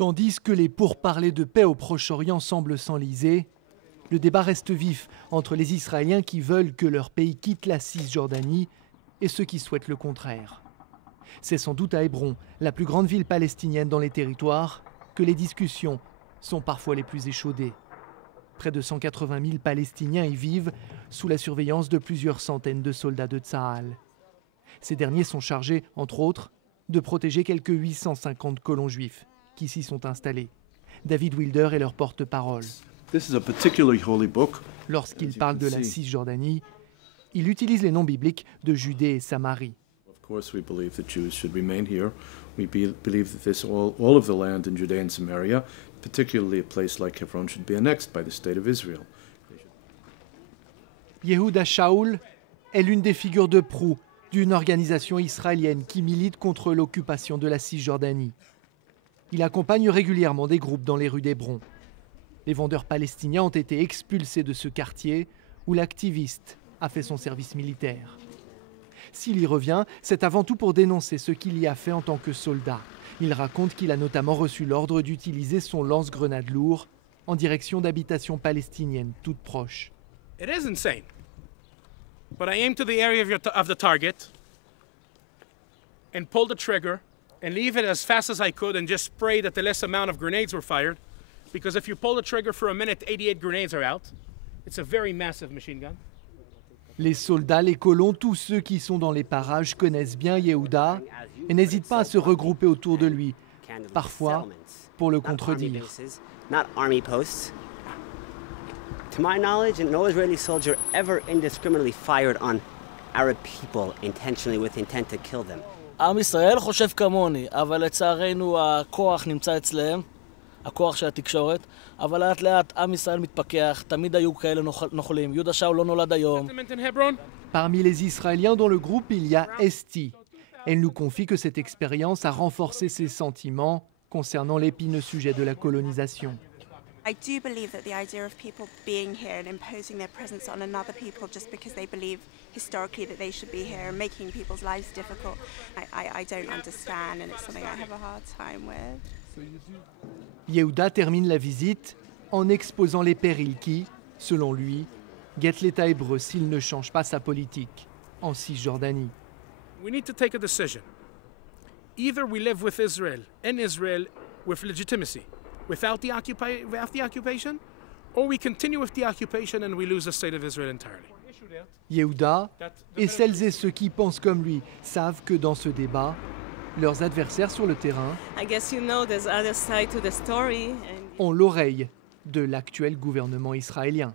Tandis que les pourparlers de paix au Proche-Orient semblent s'enliser, le débat reste vif entre les Israéliens qui veulent que leur pays quitte la Cisjordanie et ceux qui souhaitent le contraire. C'est sans doute à Hébron, la plus grande ville palestinienne dans les territoires, que les discussions sont parfois les plus échaudées. Près de 180 000 Palestiniens y vivent sous la surveillance de plusieurs centaines de soldats de Tsahal. Ces derniers sont chargés, entre autres, de protéger quelques 850 colons juifs qui s'y sont installés. David Wilder est leur porte-parole. Lorsqu'il parle de la Cisjordanie, il utilise les noms bibliques de Judée et Samarie. Of course, we believe that Jews should remain here. We believe that all of the land in Judea and Samaria, particularly a place like Hebron, should be annexed by the state of Israel. Yehuda Shaul est l'une des figures de proue d'une organisation israélienne qui milite contre l'occupation de la Cisjordanie. Il accompagne régulièrement des groupes dans les rues d'Hébron. Les vendeurs palestiniens ont été expulsés de ce quartier où l'activiste a fait son service militaire. S'il y revient, c'est avant tout pour dénoncer ce qu'il y a fait en tant que soldat. Il raconte qu'il a notamment reçu l'ordre d'utiliser son lance-grenade lourd en direction d'habitations palestiniennes toutes proches. It is insane. But I aimed to the area of the target and pulled the trigger and leave it as fast as I could and just pray that the less amount of grenades were fired. Because if you pull the trigger for a minute, 88 grenades are out. It's a very massive machine gun. Les soldats, les colons, tous ceux qui sont dans les parages connaissent bien Yehuda et n'hésitent pas à se regrouper autour de lui, parfois pour le contredire. To my knowledge, no Israeli soldier ever indiscriminately fired on Arab people intentionally with intent to kill them. עם ישראל חושב כמוני, אבל לצערנו הכוח נמצא אצלם, הכוח של התקשורת, אבל לאט לאט עם ישראל מתפכח, תמיד היו כאלה נוכלים, יהודה שאול לא נולד היום. Parmi les Israéliens dans le groupe, il y a Esti. Elle nous confie que cette expérience a renforcé ses sentiments concernant l'épineux sujet de la colonisation. I do believe that the idea of people being here and imposing their presence on another people just because they believe historically that they should be here and making people's lives difficult, I don't understand, and it's something I have a hard time with. Yehuda termine la visite en exposant les périls qui, selon lui, guettent l'État hébreu s'il ne change pas sa politique en Cisjordanie. We need to take a decision. Either we live with Israel, in Israel, with legitimacy, without the occupation, or we continue with the occupation and we lose the state of Israel entirely. Yehuda et celles et ceux qui pensent comme lui savent que dans ce débat, leurs adversaires sur le terrain ont l'oreille de l'actuel gouvernement israélien.